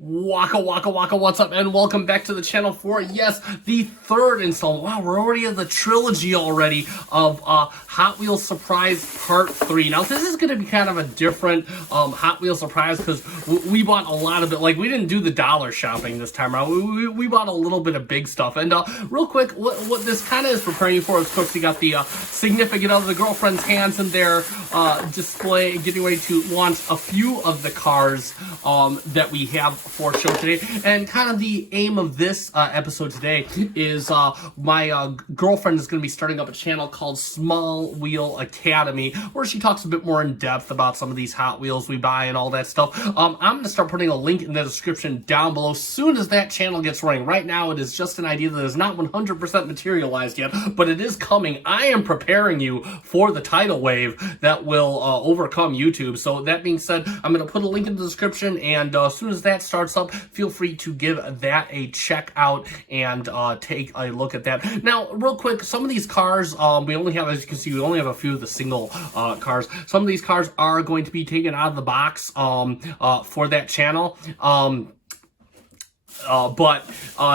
Waka waka waka, what's up, and welcome back to the channel for, yes, the third installment. Wow, we're already in the trilogy already of Hot Wheels Surprise Part 3. Now, this is going to be kind of a different Hot Wheels Surprise because we bought a lot of it. Like, we didn't do the dollar shopping this time around. We bought a little bit of big stuff. And real quick, what this kind of is preparing you for is, of course, you got the significant other, the girlfriend's hands in there, display, getting ready to launch a few of the cars that we have for show today. And kind of the aim of this episode today is my girlfriend is going to be starting up a channel called Small Wheel Academy, where she talks a bit more in depth about some of these Hot Wheels we buy and all that stuff. I'm going to start putting a link in the description down below as soon as that channel gets running. Right now it is just an idea that is not 100% materialized yet, but it is coming. I am preparing you for the tidal wave that will overcome YouTube. So that being said, I'm going to put a link in the description, and as soon as that starts up, feel free to give that a check out and take a look at that. Now, real quick, some of these cars, we only have, as you can see, we only have a few of the single cars. Some of these cars are going to be taken out of the box for that channel.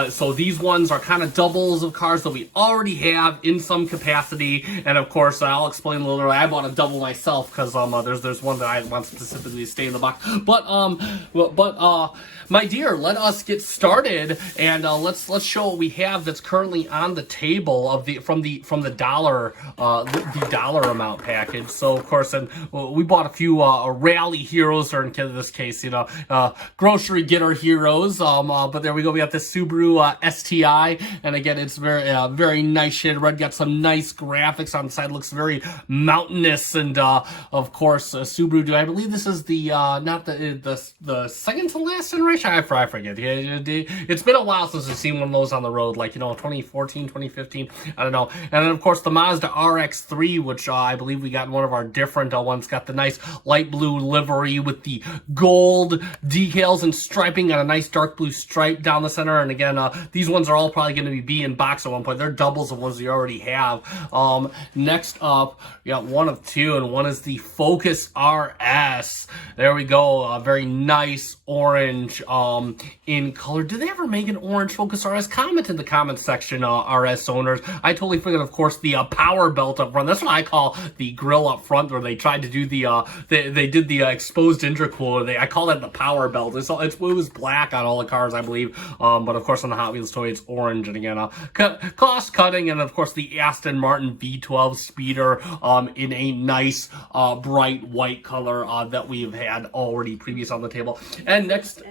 So these ones are kind of doubles of cars that we already have in some capacity, and of course I'll explain a little. I bought a double myself because there's one that I want specifically to stay in the box. But my dear, let us get started, and let's show what we have that's currently on the table of from the dollar amount package. So of course, and we bought a few rally heroes, or in this case, grocery getter heroes. But there we go. We got this Subaru STI, and again, it's very nice shade red. Got some nice graphics on the side. Looks very mountainous, and of course, Subaru. I believe this is the not the second to last generation. I forget. It's been a while since we've seen one of those on the road, like 2014, 2015. I don't know. And then of course the Mazda RX-3, which I believe we got in one of our different ones. Got the nice light blue livery with the gold decals and striping, and a nice dark blue stripe down the center. And again, these ones are all probably going to be in box at one point. They're doubles of ones we already have. Next up, we got one of two, and one is the Focus RS. There we go. A very nice orange in color. Did they ever make an orange Focus RS? Comment in the comment section, RS owners. I totally forgot, of course, the power belt up front. That's what I call the grill up front, where they tried to do the they did the exposed intercooler. I call that the power belt. It was black on all the cars, I believe, but of course on the Hot Wheels toy it's orange. And again, cost cutting, and of course the Aston Martin V12 speeder in a nice bright white color that we've had already previous on the table. And next,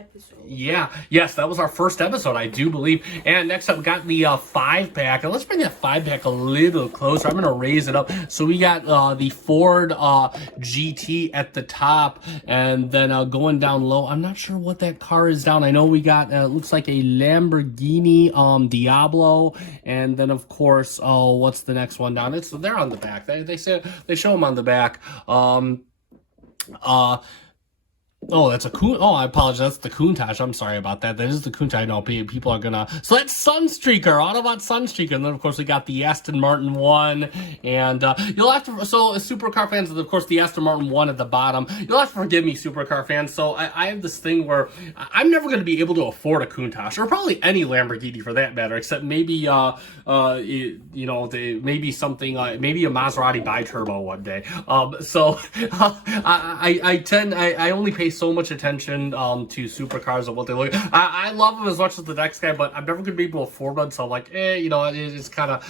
yes, that was our first episode, I do believe. And next up, we got the 5-pack, and let's bring that 5-pack a little closer. I'm gonna raise it up. So we got the Ford GT at the top, and then going down low, I'm not sure what that car is down. I know we got looks like a Lamborghini Diablo, and then of course, what's the next one down? They're on the back. They show them on the back. Oh, that's a Countach. Oh, I apologize. That's the Countach. I'm sorry about that. That is the Countach. I know people are gonna. So that's Sunstreaker, Autobot Sunstreaker, and then of course we got the Aston Martin 1, and you'll have to. So supercar fans, of course, the Aston Martin 1 at the bottom. You'll have to forgive me, supercar fans. So I have this thing where I'm never going to be able to afford a Countach, or probably any Lamborghini for that matter, except maybe maybe something maybe a Maserati bi-turbo one day. So I only pay so much attention to supercars and what they look. I love them as much as the next guy, but I'm never gonna be able to afford one. So I'm like, it's kind of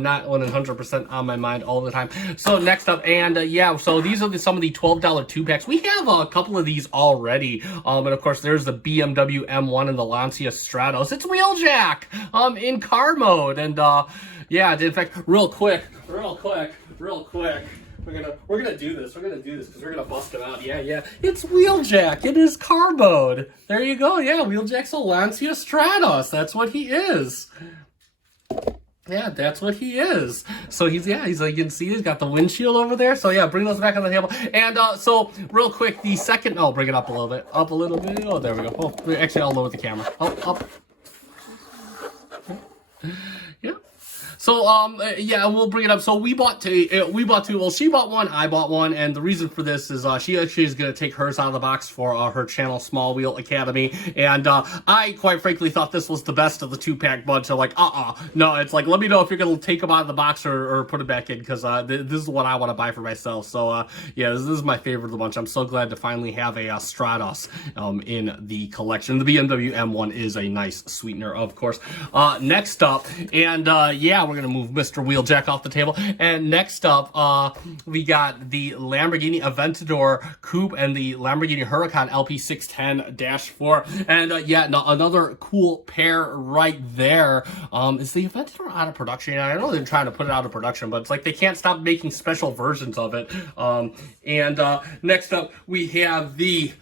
not 100% on my mind all the time. So next up, and so these are some of the $12 2-packs. We have a couple of these already, and of course there's the BMW M1 and the Lancia Stratos. It's Wheeljack in car mode, and in fact, real quick. We're gonna do this. We're gonna do this because we're gonna bust him out. Yeah. It's Wheeljack. It is car mode. There you go. Yeah, Wheeljack's a Lancia Stratos. That's what he is. Yeah, that's what he is. So he's like, you can see he's got the windshield over there. So yeah, bring those back on the table. And so real quick, the second, bring it up a little bit. Oh, there we go. Oh, actually, I'll lower the camera. Up. Yeah. So yeah, we'll bring it up. So we bought two. Well, she bought one, I bought one, and the reason for this is she actually is going to take hers out of the box for her channel, Small Wheel Academy, and I quite frankly thought this was the best of the 2-pack bunch. So like, no, it's like, let me know if you're going to take them out of the box or put it back in, because this is what I want to buy for myself. So yeah, this is my favorite of the bunch. I'm so glad to finally have a Stratos in the collection. The BMW M1 is a nice sweetener, of course. Next up, and yeah, we're gonna move Mr. Wheeljack off the table. And next up, we got the Lamborghini Aventador Coupe and the Lamborghini Huracan LP610-4. And yeah, no, another cool pair right there. Is the Aventador out of production? I know they're trying to put it out of production, but it's like they can't stop making special versions of it. And next up, we have the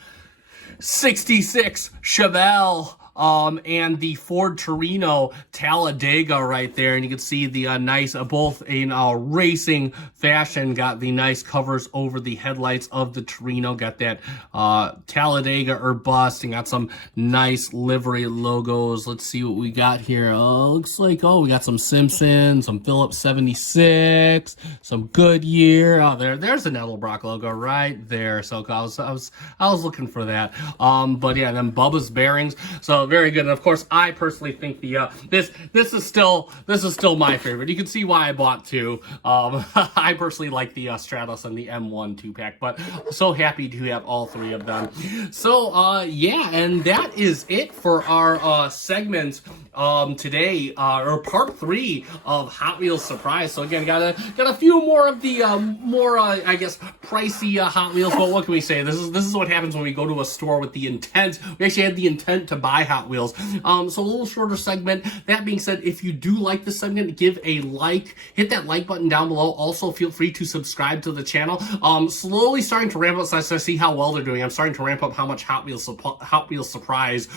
66 Chevelle and the Ford Torino Talladega right there, and you can see the nice, both in racing fashion, got the nice covers over the headlights of the Torino, got that Talladega or bust, and got some nice livery logos. Let's see what we got here. Looks like, we got some Simpson, some Phillips 76, some Goodyear. There's an Edelbrock logo right there. So I was looking for that. But yeah, and then Bubba's bearings. So very good. And of course, I personally think the this is still my favorite. You can see why I bought two. I personally like the Stratos and the M1 2-pack, but so happy to have all three of them. So yeah, and that is it for our segment today, or part 3 of Hot Wheels Surprise. So again, got a few more of the more I guess pricey Hot Wheels, but what can we say? This is what happens when we go to a store with the intent. We actually had the intent to buy Hot Wheels. So a little shorter segment. That being said, if you do like this segment, give a like, hit that like button down below. Also, feel free to subscribe to the channel. Slowly starting to ramp up, so I see how well they're doing. I'm starting to ramp up how much Hot Wheels Surprise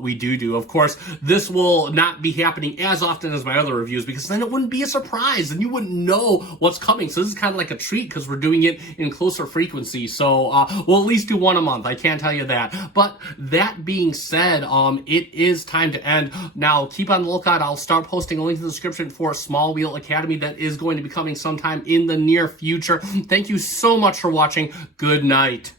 we do. Of course, this will not be happening as often as my other reviews, because then it wouldn't be a surprise and you wouldn't know what's coming. So this is kind of like a treat because we're doing it in closer frequency. So we'll at least do one a month. I can't tell you that. But that being said, it is time to end. Now, keep on the lookout. I'll start posting a link in the description for Small Wheel Academy that is going to be coming sometime in the near future. Thank you so much for watching. Good night.